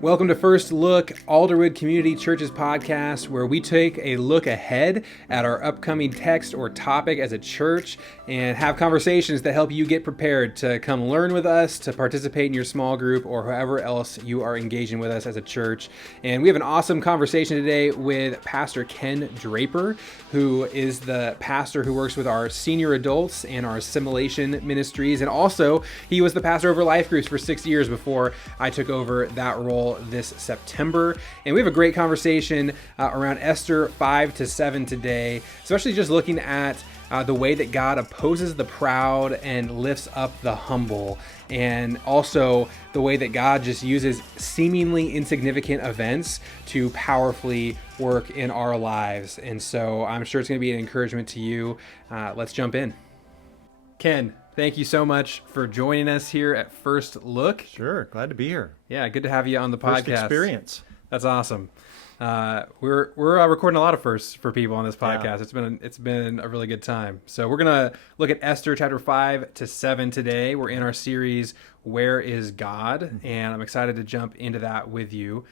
Welcome to First Look, Alderwood Community Church's podcast, where we take a look ahead at our upcoming text or topic as a church and have conversations that help you get prepared to come learn with us, to participate in your small group, or however else you are engaging with us as a church. And we have an awesome conversation today with Pastor Ken Draper, who is the pastor who works with our senior adults and our assimilation ministries. And also, he was the pastor over life groups for 6 years before I took over that role this September. And we have a great conversation around Esther 5-7 today, especially just looking at the way that God opposes the proud and lifts up the humble, and also the way that God just uses seemingly insignificant events to powerfully work in our lives. And so I'm sure it's going to be an encouragement to you. Let's jump in. Ken, thank you so much for joining us here at First Look. Sure, glad to be here. Yeah, good to have you on the podcast. First experience. That's awesome. We're recording a lot of firsts for people on this podcast. Yeah. It's been a really good time. So we're gonna look at Esther chapter 5-7 today. We're in our series Where is God? And I'm excited to jump into that with you.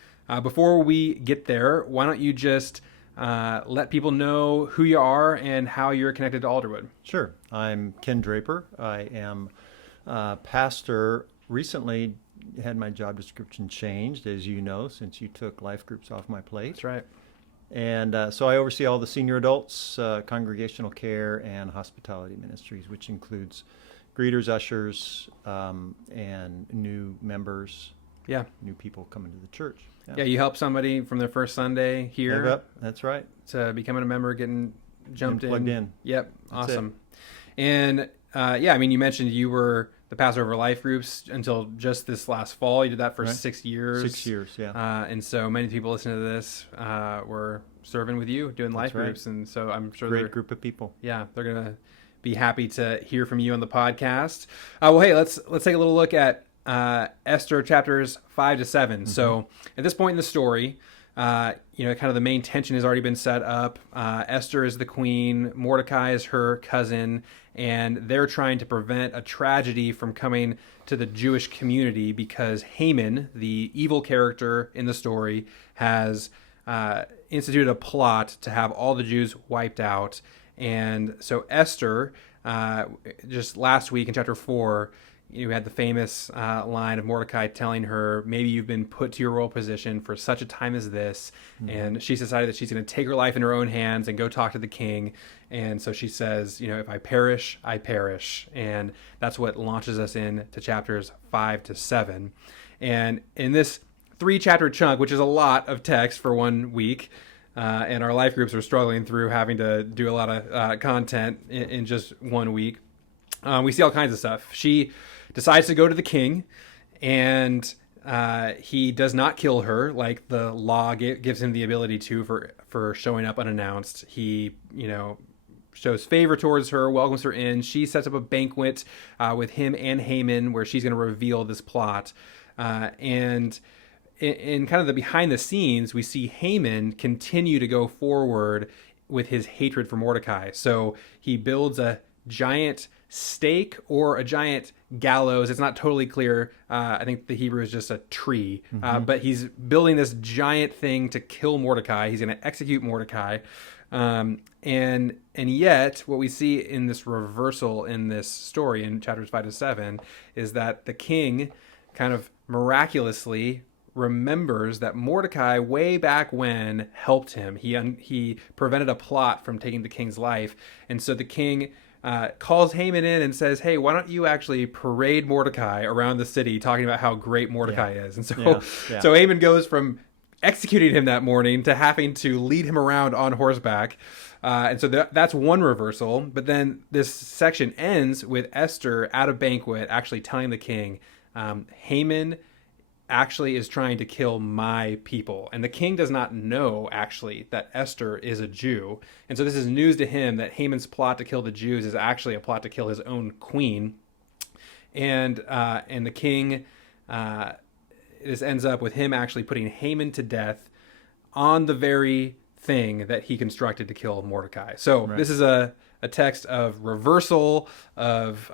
Before we get there, why don't you just let people know who you are and how you're connected to Alderwood? Sure. I'm Ken Draper. I am pastor. Recently had my job description changed, as you know, since you took life groups off my plate. That's right. And so I oversee all the senior adults, congregational care, and hospitality ministries, which includes greeters, ushers, and new members. Yeah. New people coming to the church. Yeah, you help somebody from their first Sunday here. Yep, that's right. To becoming a member, getting jumped in. Plugged in. Yep, That's awesome. And you mentioned you were the pastor over life groups until just this last fall. You did that for Right. 6 years. 6 years, yeah. And so many people listening to this were serving with you, doing life That's right. groups. And so I'm sure Great group of people. yeah, they're going to be happy to hear from you on the podcast. Well, hey, let's take a little look at Esther chapters 5-7. Mm-hmm. So at this point in the story, kind of the main tension has already been set up. Esther is the queen, Mordecai is her cousin, and they're trying to prevent a tragedy from coming to the Jewish community because Haman, the evil character in the story, has instituted a plot to have all the Jews wiped out. And so Esther, just last week in chapter 4, you had the famous line of Mordecai telling her, maybe you've been put to your royal position for such a time as this. Mm-hmm. And she's decided that she's going to take her life in her own hands and go talk to the king. And so she says, if I perish, I perish. And that's what launches us into chapters 5-7. And in this 3-chapter chunk, which is a lot of text for 1 week, and our life groups are struggling through having to do a lot of content in just 1 week, we see all kinds of stuff. She decides to go to the king, and he does not kill her like the law gives him the ability to for showing up unannounced. He, shows favor towards her, welcomes her in. She sets up a banquet with him and Haman where she's going to reveal this plot. And in kind of the behind the scenes, we see Haman continue to go forward with his hatred for Mordecai. So he builds a giant stake or a giant gallows. It's not totally clear. I think the Hebrew is just a tree. Mm-hmm. But he's building this giant thing to kill Mordecai. He's going to execute Mordecai. And yet what we see in this reversal in this story in chapters 5-7 is that the king kind of miraculously remembers that Mordecai way back when helped him. He prevented a plot from taking the king's life. And so the king calls Haman in and says, hey, why don't you actually parade Mordecai around the city talking about how great Mordecai is? And so Haman goes from executing him that morning to having to lead him around on horseback. And so that's one reversal. But then this section ends with Esther at a banquet actually telling the king, Haman actually is trying to kill my people. And the king does not know, actually, that Esther is a Jew. And so this is news to him that Haman's plot to kill the Jews is actually a plot to kill his own queen. And the king, this ends up with him actually putting Haman to death on the very thing that he constructed to kill Mordecai. So This is a text of reversal, of,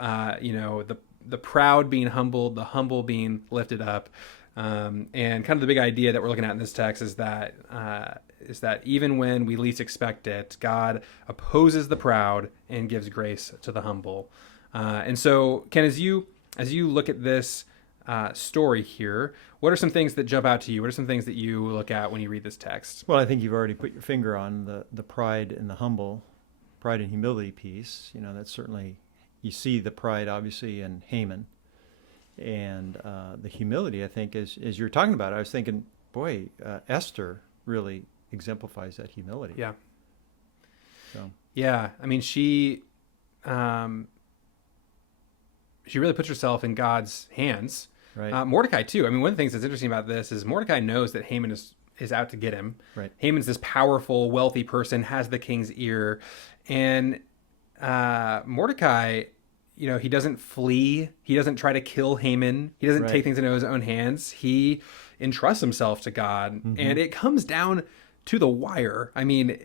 the proud being humbled, the humble being lifted up. And kind of the big idea that we're looking at in this text is that even when we least expect it, God opposes the proud and gives grace to the humble. And so, Ken, as you look at this story here, what are some things that jump out to you? What are some things that you look at when you read this text? Well, I think you've already put your finger on the pride and the humble, pride and humility piece. That's certainly, you see the pride obviously in Haman, and the humility, I think, as you're talking about it, I was thinking, boy, Esther really exemplifies that humility. Yeah. So. Yeah, I mean, she really puts herself in God's hands. Right. Mordecai too. I mean, one of the things that's interesting about this is Mordecai knows that Haman is out to get him. Right. Haman's this powerful, wealthy person, has the king's ear, and Mordecai, he doesn't flee. He doesn't try to kill Haman. He doesn't take things into his own hands. He entrusts himself to God, and it comes down to the wire. I mean,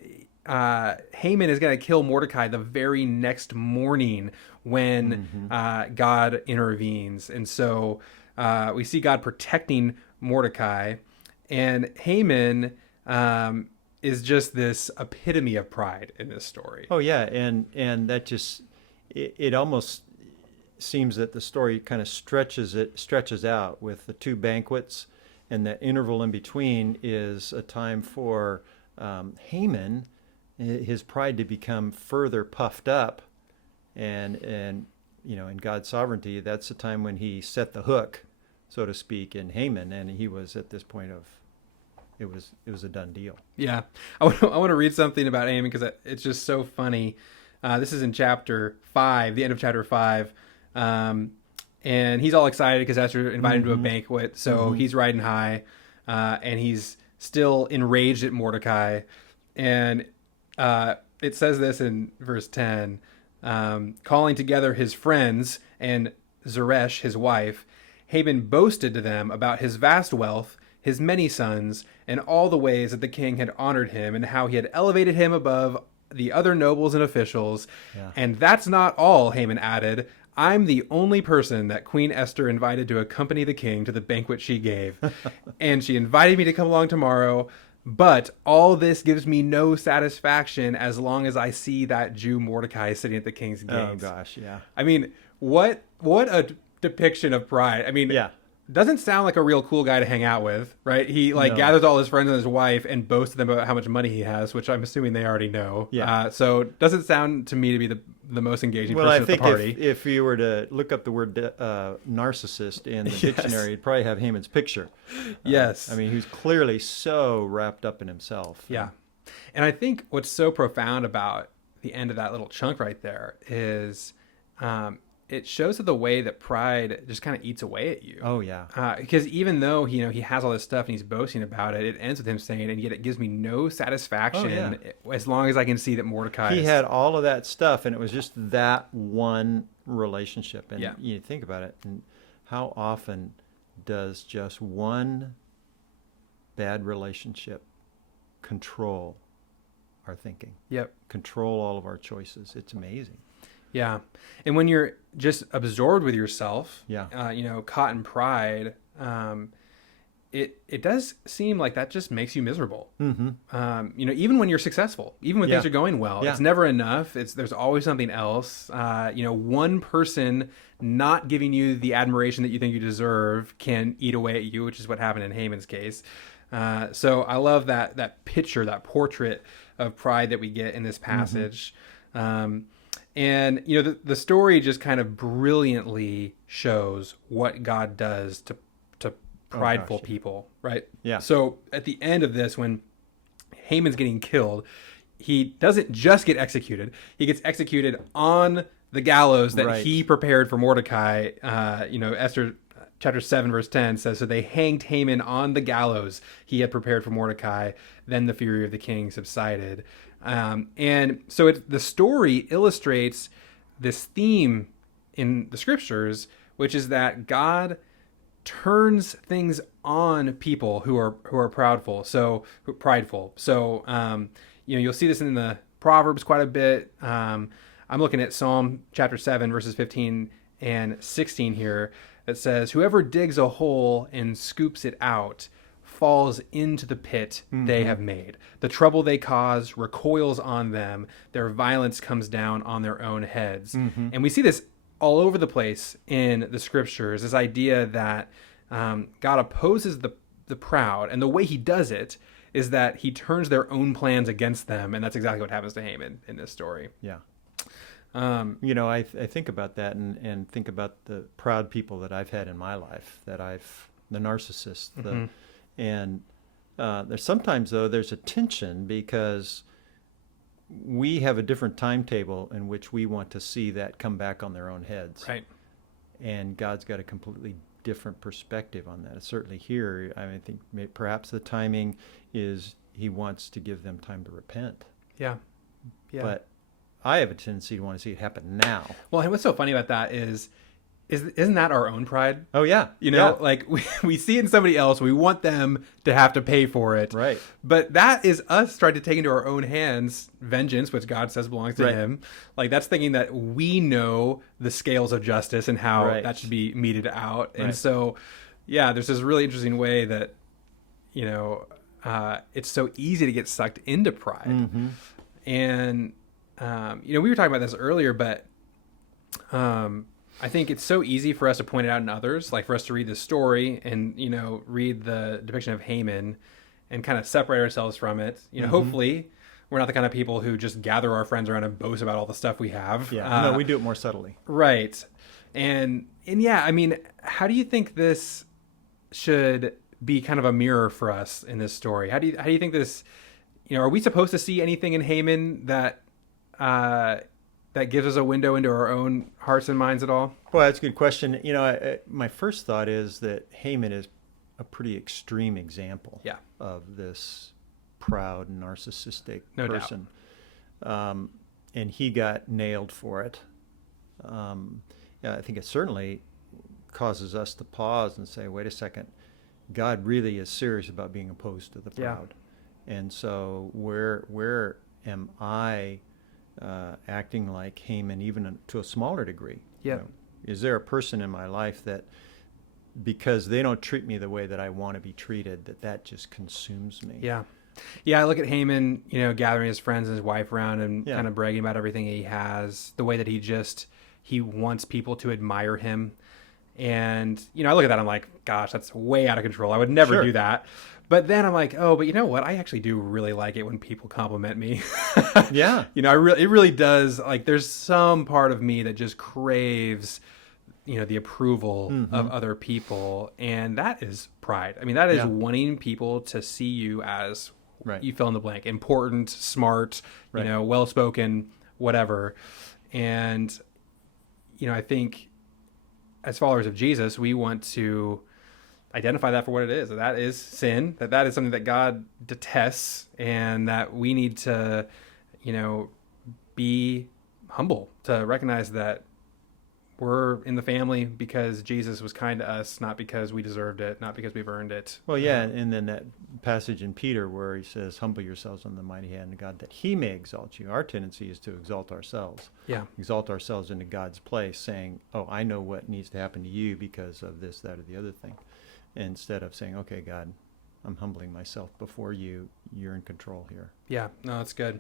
Haman is going to kill Mordecai the very next morning when God intervenes. And so we see God protecting Mordecai, and Haman is just this epitome of pride in this story. Oh, yeah, and that just, it almost seems that the story kind of stretches out with the two banquets, and the interval in between is a time for Haman, his pride to become further puffed up, and in God's sovereignty, that's the time when he set the hook, so to speak, in Haman, and he was at this point of, it was a done deal. Yeah, I want to read something about Haman because it's just so funny. This is in chapter 5, the end of chapter 5. And he's all excited because Esther invited him to a banquet. So he's riding high, and he's still enraged at Mordecai. And it says this in verse 10, calling together his friends and Zeresh, his wife, Haman boasted to them about his vast wealth, his many sons, and all the ways that the king had honored him, and how he had elevated him above the other nobles and officials. Yeah. And that's not all, Haman added. I'm the only person that Queen Esther invited to accompany the king to the banquet she gave. And she invited me to come along tomorrow. But all this gives me no satisfaction as long as I see that Jew Mordecai sitting at the king's gates. Oh, gosh, yeah. I mean, what a depiction of pride. I mean, yeah. Doesn't sound like a real cool guy to hang out with, right? He gathers all his friends and his wife and boasts to them about how much money he has, which I'm assuming they already know. Yeah. So doesn't sound to me to be the most engaging person at the party. Well, I think if you were to look up the word narcissist in the dictionary, you'd probably have Haman's picture. Yes. I mean, he's clearly so wrapped up in himself. Yeah. And I think what's so profound about the end of that little chunk right there is it shows the way that pride just kind of eats away at you. Oh, yeah. Because even though he has all this stuff and he's boasting about it, it ends with him saying, and yet it gives me no satisfaction as long as I can see that Mordecai He had all of that stuff, and it was just that one relationship. And you think about it, and how often does just one bad relationship control our thinking? Yep. Control all of our choices. It's amazing. Yeah. And when you're just absorbed with yourself, caught in pride, it does seem like that just makes you miserable. Mm-hmm. Even when you're successful, even when things are going well, it's never enough. There's always something else. One person not giving you the admiration that you think you deserve can eat away at you, which is what happened in Haman's case. So I love that picture, that portrait of pride that we get in this passage. Mm-hmm. And, the story just kind of brilliantly shows what God does to prideful people, right? Yeah. So at the end of this, when Haman's getting killed, he doesn't just get executed. He gets executed on the gallows that he prepared for Mordecai. Esther chapter 7, verse 10 says, so they hanged Haman on the gallows he had prepared for Mordecai. Then the fury of the king subsided. And so the story illustrates this theme in the scriptures, which is that God turns things on people who are prideful. So you'll see this in the Proverbs quite a bit. I'm looking at Psalm chapter 7, verses 15 and 16 here that says, "Whoever digs a hole and scoops it out falls into the pit they have made. The trouble they cause recoils on them. Their violence comes down on their own heads." And we see this all over the place in the scriptures, this idea that God opposes the proud, and the way he does it is that he turns their own plans against them, and that's exactly what happens to Haman in this story. Yeah. I think about that and think about the proud people that I've had in my life, the narcissists, and there's sometimes, though, there's a tension because we have a different timetable in which we want to see that come back on their own heads. Right. And God's got a completely different perspective on that. Certainly here, I think perhaps the timing is he wants to give them time to repent. Yeah. But I have a tendency to want to see it happen now. Well, and what's so funny about that isn't that our own pride? Oh, yeah. Like we see it in somebody else. We want them to have to pay for it. Right. But that is us trying to take into our own hands vengeance, which God says belongs to him. Like, that's thinking that we know the scales of justice and how that should be meted out. And so, there's this really interesting way that, it's so easy to get sucked into pride. And, we were talking about this earlier, but I think it's so easy for us to point it out in others, like for us to read the story and, read the depiction of Haman and kind of separate ourselves from it. Hopefully we're not the kind of people who just gather our friends around and boast about all the stuff we have. No, we do it more subtly. Right. And how do you think this should be kind of a mirror for us in this story? How do you think this, are we supposed to see anything in Haman that gives us a window into our own hearts and minds at all? Well, that's a good question. My first thought is that Haman is a pretty extreme example of this proud, narcissistic person. And he got nailed for it. I think it certainly causes us to pause and say, wait a second, God really is serious about being opposed to the proud. And so where am I acting like Haman, even to a smaller degree? Is there a person in my life that, because they don't treat me the way that I want to be treated, that just consumes me? I look at Haman, gathering his friends and his wife around and kind of bragging about everything he has, the way that he wants people to admire him. And, I look at that, I'm like, gosh, that's way out of control. I would never do that. But then I'm like, oh, but you know what? I actually do really like it when people compliment me. It really does. Like, there's some part of me that just craves, the approval of other people. And that is pride. That is wanting people to see you as, you fill in the blank, important, smart, well-spoken, whatever. And, I think as followers of Jesus, we want to identify that for what it is. That is sin, that is something that God detests, and that we need to, be humble to recognize that we're in the family because Jesus was kind to us, not because we deserved it, not because we've earned it. Well, and then that passage in Peter where he says, humble yourselves on the mighty hand of God that he may exalt you. Our tendency is to exalt ourselves. Exalt ourselves into God's place, saying, oh, I know what needs to happen to you because of this, that, or the other thing. Instead of saying, okay, God, I'm humbling myself before you. You're in control here. Yeah, no, that's good.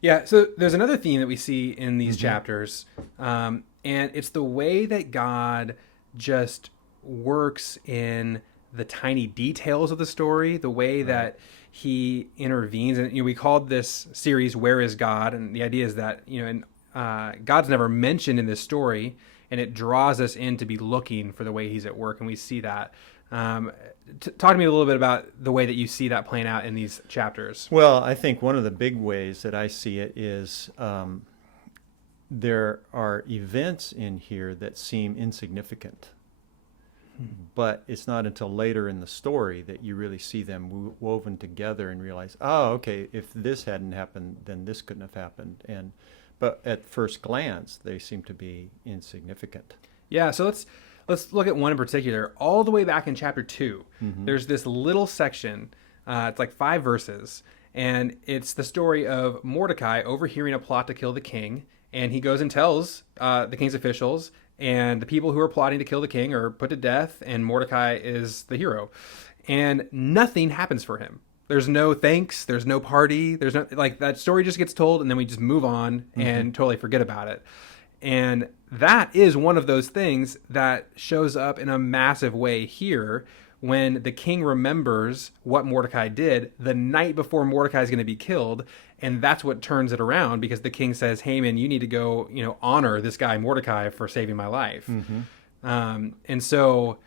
Yeah, so there's another theme that we see in these chapters, and it's the way that God just works in the tiny details of the story, the way that he intervenes. And we called this series "Where is God?" And the idea is that God's never mentioned in this story, and it draws us in to be looking for the way he's at work, and we see that. Talk to me a little bit about the way that you see that playing out in these chapters. Well, I think one of the big ways that I see it is there are events in here that seem insignificant, but it's not until later in the story that you really see them woven together and realize, oh, okay, if this hadn't happened, then this couldn't have happened. But at first glance, they seem to be insignificant. Yeah, so let's look at one in particular. All the way back in chapter 2, there's this little section. It's like 5 verses, and it's the story of Mordecai overhearing a plot to kill the king, and he goes and tells the king's officials, and the people who are plotting to kill the king are put to death, and Mordecai is the hero. And nothing happens for him. There's no thanks, there's no party, there's no, like, that story just gets told and then we just move on and totally forget about it. And that is one of those things that shows up in a massive way here when the king remembers what Mordecai did the night before Mordecai is going to be killed. And that's what turns it around, because the king says, Haman, you need to go, honor this guy Mordecai for saving my life. And so,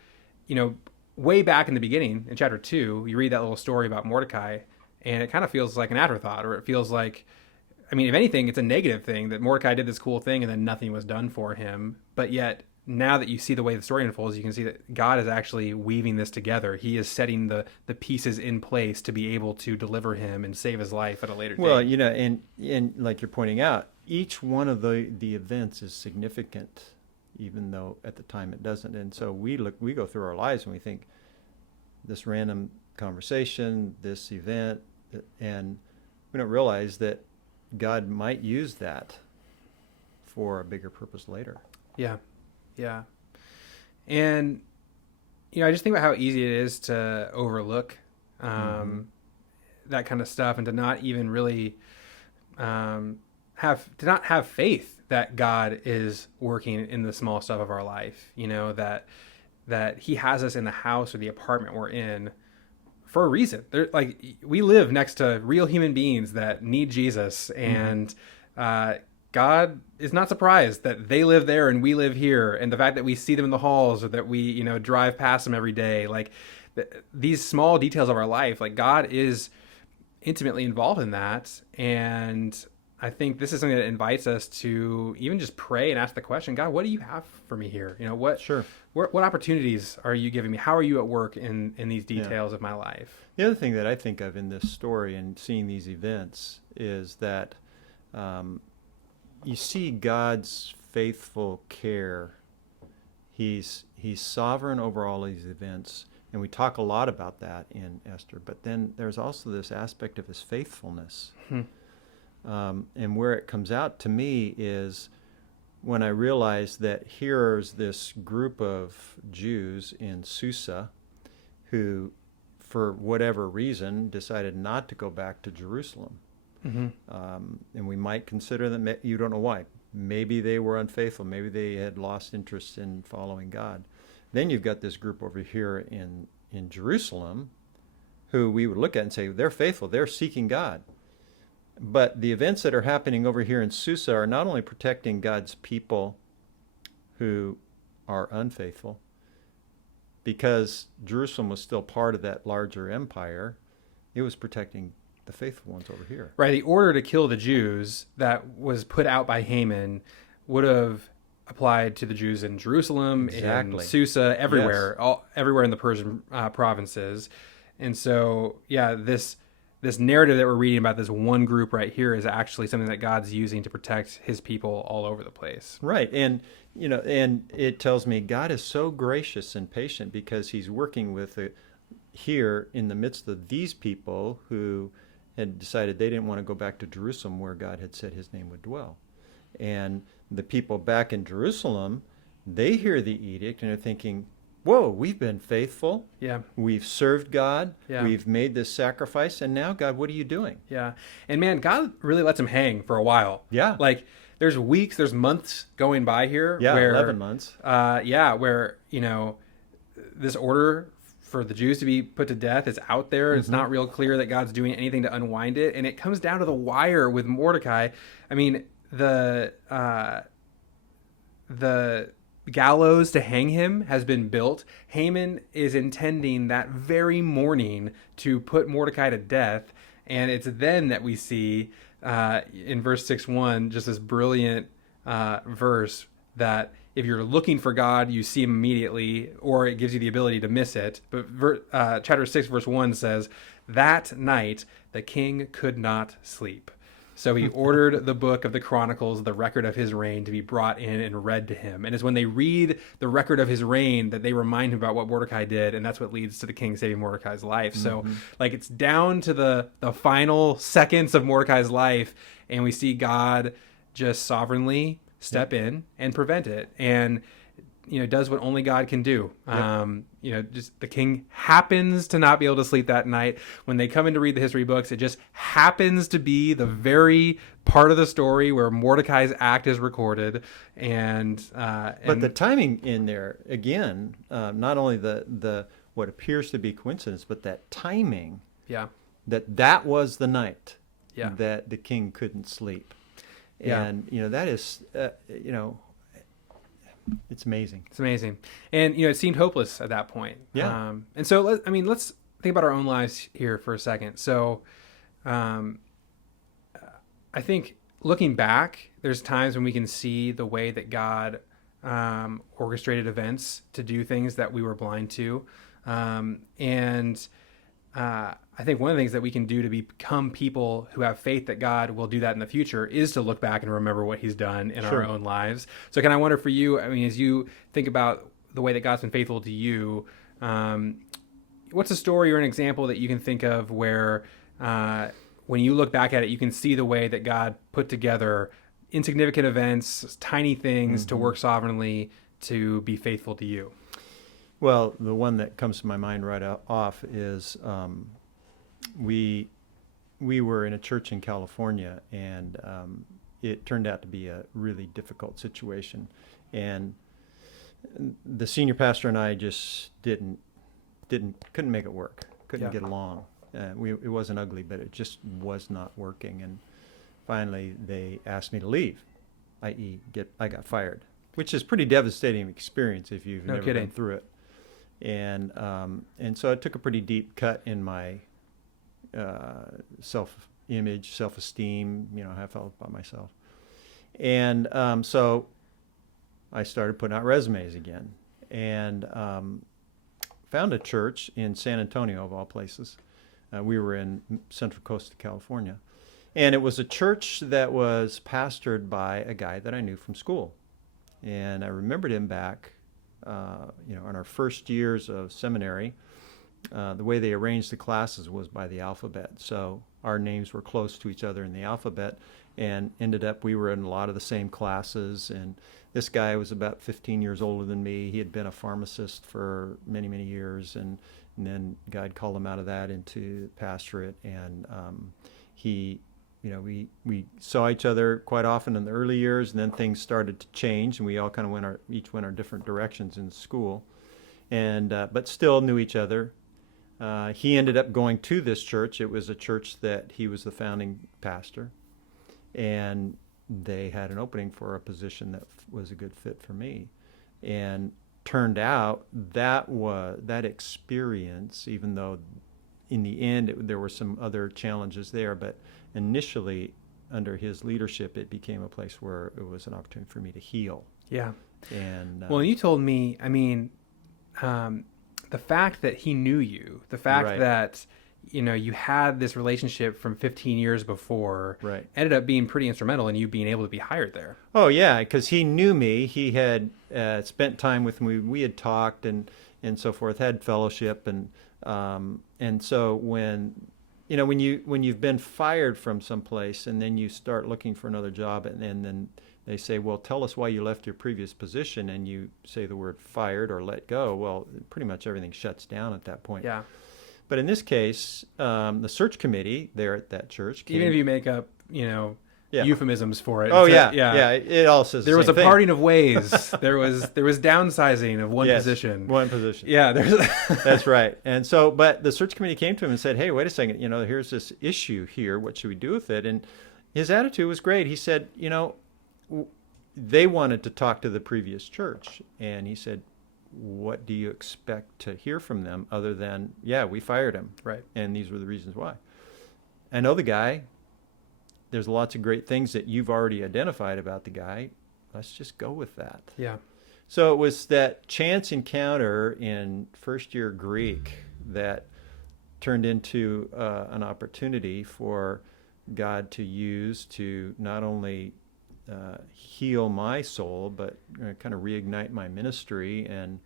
way back in the beginning, in chapter 2, you read that little story about Mordecai, and it kind of feels like an afterthought, or it feels like, if anything, it's a negative thing that Mordecai did this cool thing and then nothing was done for him. But yet, now that you see the way the story unfolds, you can see that God is actually weaving this together. He is setting the pieces in place to be able to deliver him and save his life at a later date. Well, and like you're pointing out, each one of the events is significant, even though at the time it doesn't. And so we go through our lives and we think, this random conversation, this event, and we don't realize that God might use that for a bigger purpose later. Yeah. And, I just think about how easy it is to overlook that kind of stuff, and to not even really have faith that God is working in the small stuff of our life, that he has us in the house or the apartment we're in for a reason. We live next to real human beings that need Jesus, and God is not surprised that they live there and we live here. And the fact that we see them in the halls, or that we, drive past them every day, these small details of our life, God is intimately involved in that. And I think this is something that invites us to even just pray and ask the question, God, what do you have for me here? What opportunities are you giving me? How are you at work in these details of my life? The other thing that I think of in this story and seeing these events is that you see God's faithful care. He's sovereign over all these events, and we talk a lot about that in Esther. But then there's also this aspect of his faithfulness. And where it comes out to me is when I realize that here's this group of Jews in Susa who, for whatever reason, decided not to go back to Jerusalem. And we might consider them, you don't know why. Maybe they were unfaithful. Maybe they had lost interest in following God. Then you've got this group over here in Jerusalem who we would look at and say, they're faithful. They're seeking God. But the events that are happening over here in Susa are not only protecting God's people who are unfaithful, because Jerusalem was still part of that larger empire, it was protecting the faithful ones over here. Right. The order to kill the Jews that was put out by Haman would have applied to the Jews in Jerusalem, in Susa, everywhere, everywhere in the Persian provinces. And so, this narrative that we're reading about this one group right here is actually something that God's using to protect his people all over the place. Right. And, and it tells me God is so gracious and patient because he's working with here in the midst of these people who had decided they didn't want to go back to Jerusalem where God had said his name would dwell. And the people back in Jerusalem, they hear the edict and are thinking, whoa, we've been faithful. Yeah. We've served God. Yeah. We've made this sacrifice. And now, God, what are you doing? Yeah. And man, God really lets him hang for a while. Yeah. There's weeks, there's months going by here. Yeah, where, 11 months. Where, this order for the Jews to be put to death is out there. It's not real clear that God's doing anything to unwind it. And it comes down to the wire with Mordecai. The gallows to hang him has been built. Haman is intending that very morning to put Mordecai to death. And it's then that we see in verse 6:1, just this brilliant verse that if you're looking for God, you see him immediately, or it gives you the ability to miss it. But chapter 6, verse 1 says, that night the king could not sleep. So he ordered the book of the Chronicles, the record of his reign, to be brought in and read to him. And it's when they read the record of his reign that they remind him about what Mordecai did, and that's what leads to the king saving Mordecai's life. So, it's down to the final seconds of Mordecai's life, and we see God just sovereignly step in and prevent it. And does what only God can do. Yep. Just the king happens to not be able to sleep that night. When they come in to read the history books, it just happens to be the very part of the story where Mordecai's act is recorded. But the timing in there, again, not only the what appears to be coincidence, but that timing, yeah, that was the night yeah, that the king couldn't sleep. Yeah. And, that is, it's amazing. It's amazing. And, it seemed hopeless at that point. Yeah. And so, let's think about our own lives here for a second. So, I think looking back, there's times when we can see the way that God orchestrated events to do things that we were blind to. I think one of the things that we can do to become people who have faith that God will do that in the future is to look back and remember what he's done in Sure. our own lives. So can I wonder for you, as you think about the way that God's been faithful to you, what's a story or an example that you can think of where when you look back at it, you can see the way that God put together insignificant events, tiny things to work sovereignly to be faithful to you? Well, the one that comes to my mind right off is we were in a church in California, and it turned out to be a really difficult situation. And the senior pastor and I just couldn't make it work. Couldn't get along. It wasn't ugly, but it just was not working. And finally, they asked me to leave, i.e., I got fired, which is a pretty devastating experience if you've never been through it. And so it took a pretty deep cut in my self-image, self-esteem, how I felt about myself. And so I started putting out resumes again, and found a church in San Antonio, of all places. We were in Central Coast of California. And it was a church that was pastored by a guy that I knew from school. And I remembered him back in our first years of seminary. The way they arranged the classes was by the alphabet. So our names were close to each other in the alphabet, and ended up we were in a lot of the same classes. And this guy was about 15 years older than me. He had been a pharmacist for many, many years, and then God called him out of that into pastorate. And we saw each other quite often in the early years, and then things started to change, and we all kind of each went our different directions in school, and but still knew each other. He ended up going to this church. It was a church that he was the founding pastor, and they had an opening for a position that was a good fit for me. And turned out that experience, even though in the end there were some other challenges there, but initially under his leadership it became a place where it was an opportunity for me to heal. Yeah. And well, you told me, the fact that he knew you, the fact that you had this relationship from 15 years before, ended up being pretty instrumental in you being able to be hired there. Oh yeah, because he knew me. He had spent time with me. We had talked and so forth, had fellowship, and so when you've been fired from someplace and then you start looking for another job, and then they say, well, tell us why you left your previous position, and you say the word fired or let go, well, pretty much everything shuts down at that point. Yeah. But in this case, the search committee there at that church came, even if you make up, euphemisms for it. Oh yeah. It all says there was a thing. parting of ways. there was downsizing of one position. One position. Yeah, that's right. And so, but the search committee came to him and said, "Hey, wait a second. Here's this issue here. What should we do with it?" And his attitude was great. He said, they wanted to talk to the previous church, and he said, what do you expect to hear from them other than, yeah, we fired him. Right. And these were the reasons why. I know the guy. There's lots of great things that you've already identified about the guy. Let's just go with that. Yeah. So it was that chance encounter in first year Greek that turned into an opportunity for God to use to not only heal my soul, but kind of reignite my ministry. And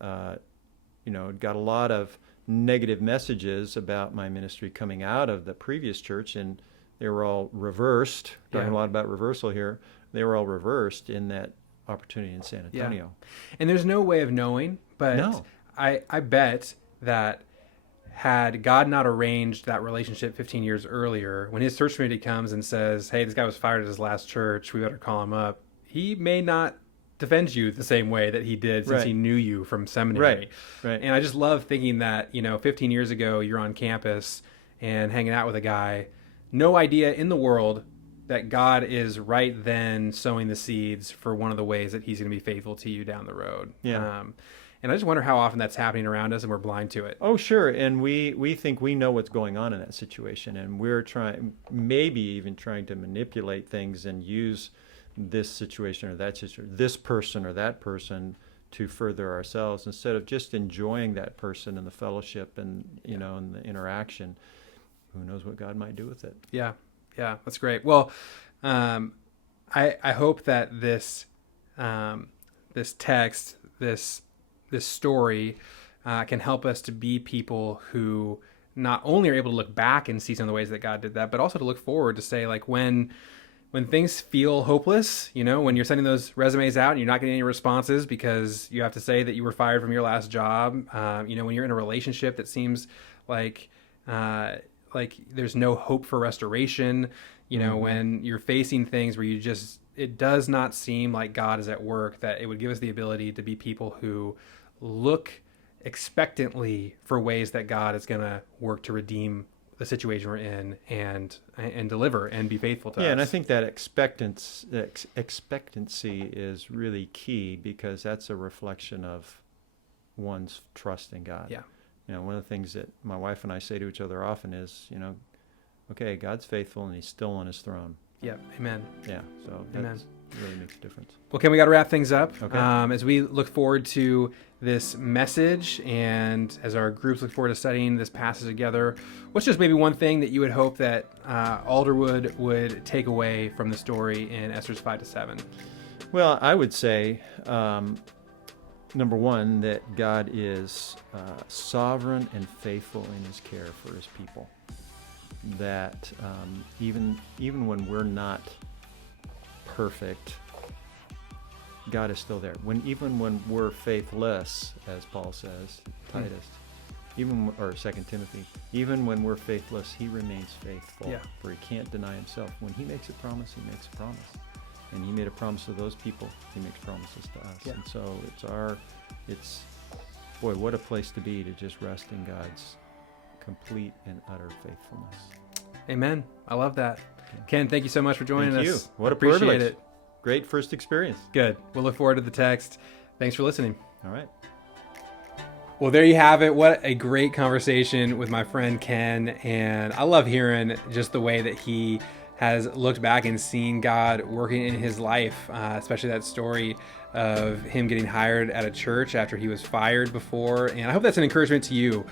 got a lot of negative messages about my ministry coming out of the previous church, and they were all reversed. Talking a lot about reversal here. They were all reversed in that opportunity in San Antonio. And there's no way of knowing, but No. I bet that had God not arranged that relationship 15 years earlier, when his search committee comes and says, hey, this guy was fired at his last church, we better call him up, he may not defend you the same way that he did since he knew you from seminary. Right. And I just love thinking that, 15 years ago, you're on campus and hanging out with a guy, no idea in the world that God is right then sowing the seeds for one of the ways that he's going to be faithful to you down the road. Yeah. And I just wonder how often that's happening around us and we're blind to it. Oh, sure. And we think we know what's going on in that situation, and we're maybe even trying to manipulate things and use this situation or that situation, this person or that person to further ourselves instead of just enjoying that person and the fellowship and, and the interaction. Who knows what God might do with it? Yeah, that's great. Well, I hope that this text, this story can help us to be people who not only are able to look back and see some of the ways that God did that, but also to look forward to say, like, when things feel hopeless, when you're sending those resumes out and you're not getting any responses because you have to say that you were fired from your last job, when you're in a relationship that seems like there's no hope for restoration, when you're facing things where it does not seem like God is at work, that it would give us the ability to be people who look expectantly for ways that God is going to work to redeem the situation we're in and deliver and be faithful to us. Yeah, and I think that expectancy is really key, because that's a reflection of one's trust in God. Yeah. One of the things that my wife and I say to each other often is, okay, God's faithful and he's still on his throne. Yeah, amen. Yeah, so that really makes a difference. Well, Ken, we got to wrap things up. Okay. As we look forward to this message and as our groups look forward to studying this passage together, what's just maybe one thing that you would hope that Alderwood would take away from the story in Esther's 5-7? Well, I would say, number one, that God is sovereign and faithful in his care for his people. That even when we're not perfect, God is still there. Even when we're faithless, as Paul says, Titus, or 2 Timothy, even when we're faithless, he remains faithful. Yeah. For he can't deny himself. When he makes a promise, he makes a promise. And he made a promise to those people, he makes promises to us. Yeah. And so boy, what a place to be, to just rest in God's complete and utter faithfulness. Amen. I love that. Ken, thank you so much for joining us. Thank you. What a Appreciate privilege. it. Great first experience. Good. We'll look forward to the text. Thanks for listening. All right. Well, there you have it. What a great conversation with my friend Ken. And I love hearing just the way that he has looked back and seen God working in his life, especially that story of him getting hired at a church after he was fired before. And I hope that's an encouragement to you.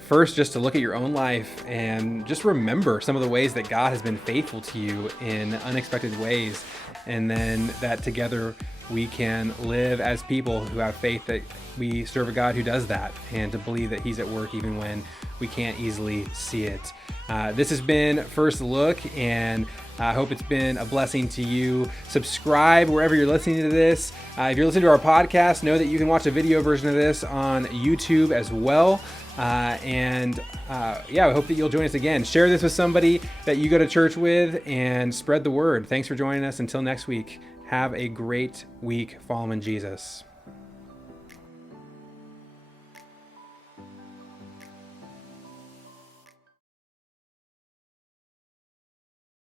First, just to look at your own life and just remember some of the ways that God has been faithful to you in unexpected ways. And then that together we can live as people who have faith that we serve a God who does that, and to believe that he's at work even when we can't easily see it. This has been First Look, and I hope it's been a blessing to you. Subscribe wherever you're listening to this. If you're listening to our podcast, know that you can watch a video version of this on YouTube as well. I hope that you'll join us again. Share this with somebody that you go to church with and spread the word. Thanks for joining us. Until next week, have a great week following Jesus.